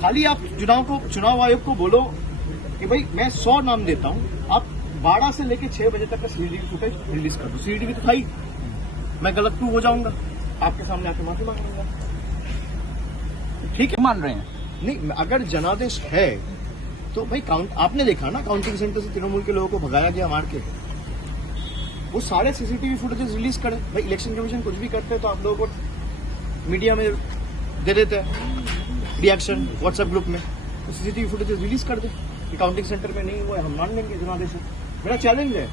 खाली आप चुनाव आयोग को बोलो कि भाई मैं 100 नाम देता हूं, आप 12 से लेके 6 बजे तक का सीसीटीवी फुटेज रिलीज कर दो। सीसीटीवी तो था ही, मैं गलत प्रूव हो जाऊंगा, आपके सामने आके माफी मांग लूंगा। ठीक है, मान रहे हैं? नहीं, अगर जनादेश है तो भाई आपने देखा ना, काउंटिंग सेंटर से तृणमूल के लोगों को भगाया गया मार के, वो सारे सीसीटीवी फुटेजेस रिलीज करे। भाई इलेक्शन कमीशन कुछ भी करते हैं तो आप लोगों को मीडिया में दे देते हैं रिएक्शन व्हाट्सएप ग्रुप में, तो सीसीटीवी फुटेजेस रिलीज कर दे कि काउंटिंग सेंटर में नहीं हुआ है, हम मान लेंगे जनादेश है। मेरा चैलेंज है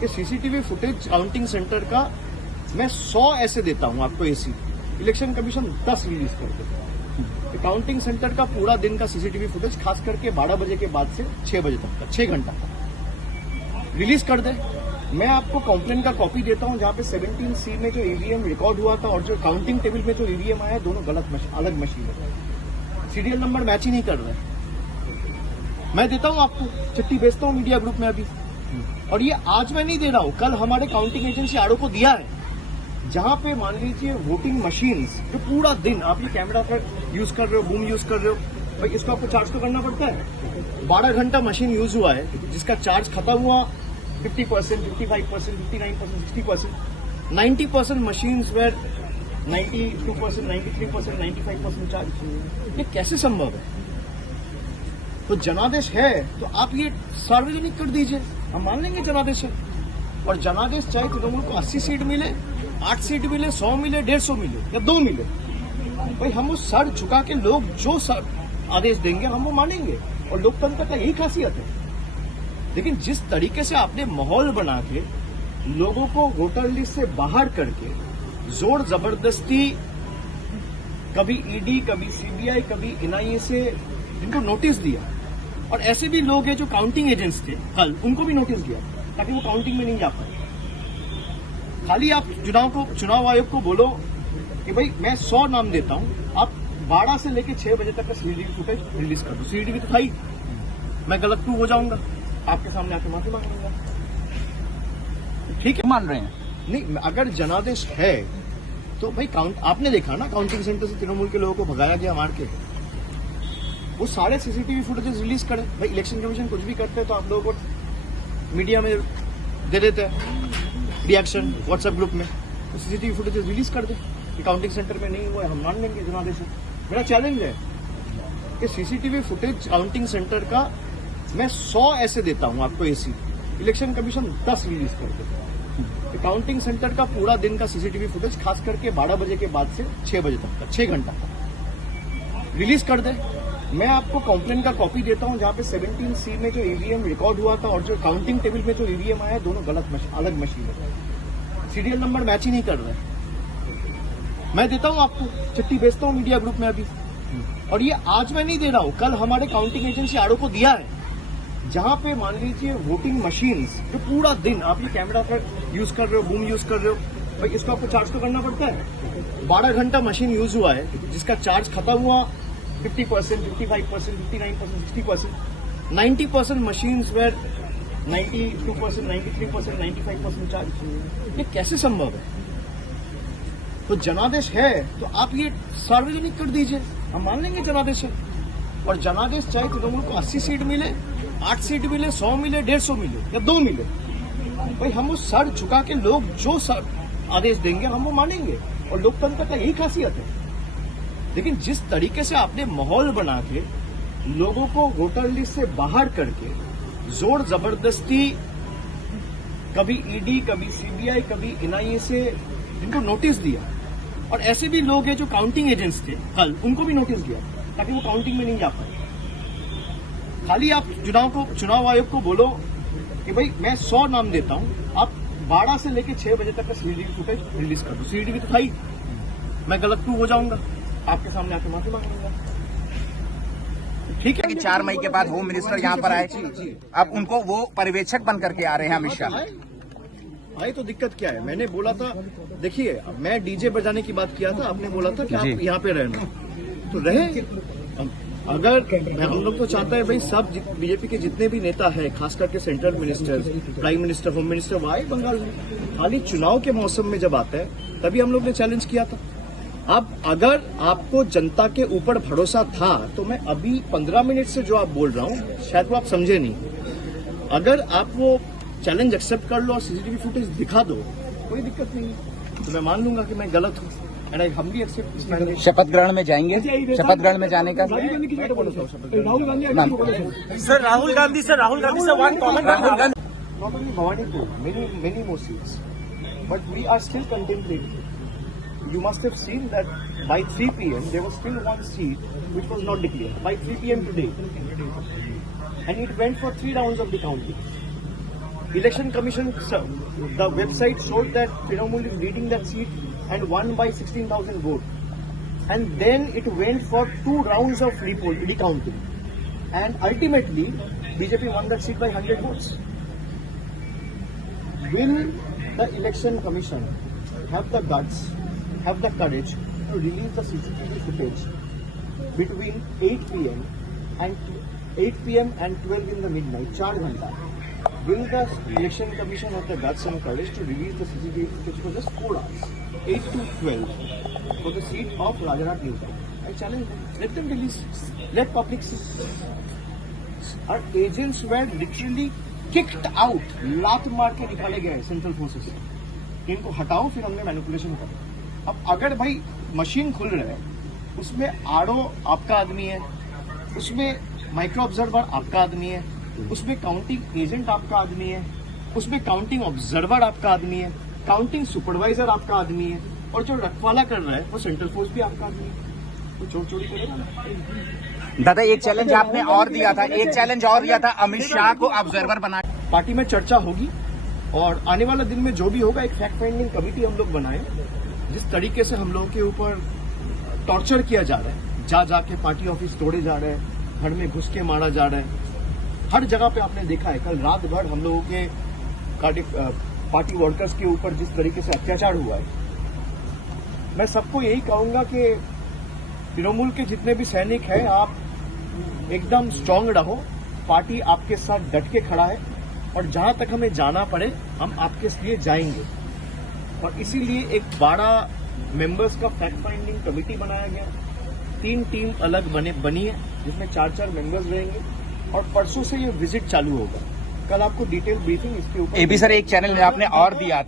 कि सीसीटीवी फुटेज काउंटिंग सेंटर का मैं 100 ऐसे देता हूं आपको एसी, इलेक्शन कमीशन 10 रिलीज कर दे। काउंटिंग सेंटर का पूरा दिन का सीसीटीवी फुटेज खास करके 12 बजे के बाद से 6 बजे तक का 6 घंटा रिलीज कर दे। मैं आपको कंप्लेन का कॉपी देता हूं जहां पे 17C में जो ईवीएम रिकॉर्ड हुआ था और जो काउंटिंग टेबल में जो ईवीएम आया, दोनों अलग मशीन है, सीरियल नंबर मैच ही नहीं कर रहे। मैं देता हूं आपको, चिट्ठी भेजता हूं मीडिया ग्रुप में अभी, और ये आज मैं नहीं दे रहा हूं, कल हमारे काउंटिंग एजेंसी आरओ को दिया है, जहां पे मान लीजिए वोटिंग मशीन्स जो पूरा दिन आप ये कैमरा पर यूज कर रहे हो, बूम यूज कर रहे हो, भाई इसको आपको चार्ज तो करना पड़ता है। 12 घंटा मशीन यूज हुआ है, जिसका चार्ज खत्म हुआ 50%, 55%, 59%, 60%, 90% मशीन्स वेर 92%, 93%, 95% चार्ज। ये कैसे संभव है? तो जनादेश है तो आप ये सार्वजनिक कर दीजिए, हम मान लेंगे जनादेश है। और जनादेश चाहे तृणमूल को 80 सीट मिले, 8 सीट मिले, 100 मिले, 150 मिले या 2 मिले, भाई हम वो सर झुका के लोग जो आदेश देंगे हम वो मानेंगे, और लोकतंत्र का यही खासियत है। लेकिन जिस तरीके से आपने माहौल बना के लोगों को वोटर लिस्ट से बाहर करके जोर जबरदस्ती, कभी ईडी, कभी सीबीआई, कभी एनआईए से इनको नोटिस दिया, और ऐसे भी लोग हैं जो काउंटिंग एजेंट्स थे कल, उनको भी नोटिस दिया ताकि वो काउंटिंग में नहीं जा पाए। खाली आप चुनाव आयोग को बोलो कि भाई मैं 100 नाम देता हूं, आप 12 से लेके 6 बजे तक का सीसीटीवी फुटेज रिलीज कर दो। सीसीटीवी तो था ही, मैं गलत प्रूव हो जाऊंगा, आपके सामने आके माफी मांग लूंगा। ठीक है, मान रहे हैं? नहीं, अगर जनादेश है तो भाई आपने देखा ना, काउंटिंग सेंटर से तृणमूल के लोगों को भगाया गया मार के, वो सारे सीसीटीवी फुटेजेस रिलीज करे। भाई इलेक्शन कमीशन कुछ भी करते हैं तो आप लोगों को मीडिया में दे देते हैं रिएक्शन व्हाट्सएप ग्रुप में, तो सीसीटीवी फुटेजेस रिलीज कर दे कि काउंटिंग सेंटर में नहीं हुआ है, हम मान लेंगे जनादेश है। मेरा चैलेंज है कि सीसीटीवी फुटेज काउंटिंग सेंटर का मैं 100 ऐसे देता हूं आपको एसी, इलेक्शन कमीशन 10 रिलीज कर दे। काउंटिंग सेंटर का पूरा दिन का सीसीटीवी फुटेज खास करके 12 बजे के बाद से 6 बजे तक का 6 घंटा रिलीज कर दे। मैं आपको कंप्लेन का कॉपी देता हूं जहां पे 17C में जो ईवीएम रिकॉर्ड हुआ था और जो काउंटिंग टेबल में जो ईवीएम आया, दोनों अलग मशीन है, सीरियल नंबर मैच ही नहीं कर रहे। मैं देता हूं आपको, चिट्ठी भेजता हूं मीडिया ग्रुप में अभी, और ये आज मैं नहीं दे रहा हूं, कल हमारे काउंटिंग एजेंसी आरओ को दिया है, जहां पे मान लीजिए वोटिंग मशीन्स जो पूरा दिन आप ये कैमरा पर यूज कर रहे हो, बूम यूज कर रहे हो, भाई इसको आपको चार्ज तो करना पड़ता है। 12 घंटा मशीन यूज हुआ है, जिसका चार्ज खत्म हुआ 50%, 55%, 59%, 60%, 90% मशीन्स वेर 92%, 93%, 95% चार्ज। ये कैसे संभव है? तो जनादेश है तो आप ये सार्वजनिक कर दीजिए, हम मान लेंगे जनादेश है। और जनादेश चाहे तृणमूल को 80 सीट मिले, 8 सीट मिले, 100 मिले, 150 मिले या 2 मिले, भाई हम वो सर झुका के लोग जो आदेश देंगे हम वो मानेंगे, और लोकतंत्र का यही खासियत है। लेकिन जिस तरीके से आपने माहौल बना के लोगों को वोटर लिस्ट से बाहर करके जोर जबरदस्ती, कभी ईडी, कभी सीबीआई, कभी एनआईए से इनको नोटिस दिया, और ऐसे भी लोग हैं जो काउंटिंग एजेंट्स थे कल, उनको भी नोटिस दिया ताकि वो काउंटिंग में नहीं जा पाए। खाली आप चुनाव आयोग को बोलो कि भाई मैं 100 नाम देता हूं, आप 12 से लेके 6 बजे तक का सीसीटीवी फुटेज रिलीज कर दो। सीसीटीवी तो था ही, मैं गलत प्रूव हो जाऊंगा, आपके सामने आके माफी मांग लूंगा। ठीक है, 4 मई के बाद होम मिनिस्टर यहाँ पर आए, अब उनको वो पर्यवेक्षक बन करके आ रहे हैं अमित शाह। आए तो दिक्कत क्या है? मैंने बोला था, देखिए मैं डीजे बजाने की बात किया था, आपने बोला था कि आप यहाँ पे रहना, तो रहे। अगर हम लोग तो चाहता है भाई सब बीजेपी के जितने भी नेता है, खास करके central minister, prime minister, home minister, वो आए बंगाल में। खाली चुनाव के मौसम में जब आता है तभी हम लोग ने चैलेंज किया था अब अगर आपको जनता के ऊपर भरोसा था तो मैं अभी 15 मिनट से जो आप बोल रहा हूं शायद वो आप समझे नहीं। अगर आप वो चैलेंज एक्सेप्ट कर लो और सीसीटीवी फुटेज दिखा दो, कोई दिक्कत नहीं है, तो मैं मान लूंगा कि मैं गलत हूं एंड आई हम्बली एक्सेप्ट। शपथ ग्रहण में जाएंगे, शपथ ग्रहण में जाने का Sir, Rahul Gandhi, sir, one comment. Rahul Gandhi not only Bhawanipur, many more seats. But we are still contemplating. You must have seen that by 3 p.m. there was still one seat which was not declared. By 3 p.m. today. And it went for 3 rounds of the counting. Election Commission, the website showed that Trinamool is leading that seat and won by 16,000 votes. And then it went for 2 rounds of recounting. And ultimately, BJP won that seat by 100 votes. Will the Election Commission have the guts, have the courage to release the CCTV footage between 8 p.m. and 12 in the midnight, 4 घंटा? Will the Election Commission have the guts and courage to release the CCTV footage for just 4 hours, 8 to 12, for the seat of Rajanath Newtown? I challenge them. Let them release. Let public see. Our agents were literally kicked out, लात मार के निकाले गए central forces से। इनको हटाओ, फिर हमने मैनिपुलेशन करो। अब अगर भाई मशीन खुल रहा है, उसमें आरओ आपका आदमी है, उसमें माइक्रो ऑब्जर्वर आपका आदमी है, उसमें काउंटिंग एजेंट आपका आदमी है, उसमें काउंटिंग ऑब्जर्वर आपका आदमी है, काउंटिंग सुपरवाइजर आपका आदमी है, और जो रखवाला कर रहा है वो सेंट्रल फोर्स भी आपका आदमी है। वो चोर चोरी करेगा ना। दादा एक चैलेंज आपने और दिया था, अमित शाह को ऑब्जर्वर बना। पार्टी में चर्चा होगी और आने वाला दिन में जो भी होगा एक फैक्ट फाइंडिंग कमेटी हम लोग बनाए। जिस तरीके से हम लोगों के ऊपर टॉर्चर किया जा रहा है, जा जाके पार्टी ऑफिस तोड़े जा रहे हैं, घर में घुस के मारा जा रहा है, हर जगह पे आपने देखा है। कल रात भर हम लोगों के पार्टी वर्कर्स के ऊपर जिस तरीके से अत्याचार हुआ है, मैं सबको यही कहूंगा कि तृणमूल के जितने भी सैनिक हैं, आप एकदम स्ट्रांग रहो। पार्टी आपके साथ डट के खड़ा है और जहां तक हमें जाना पड़े हम आपके लिए जाएंगे। और इसीलिए एक 12 मेंबर्स का फैक्ट फाइंडिंग कमेटी बनाया गया। 3 टीम अलग बनी है जिसमें 4-4 मेंबर्स रहेंगे और परसों से ये विजिट चालू होगा। कल आपको डिटेल ब्रीफिंग इसके ऊपर एबी सर एक चैनल में आपने और दिया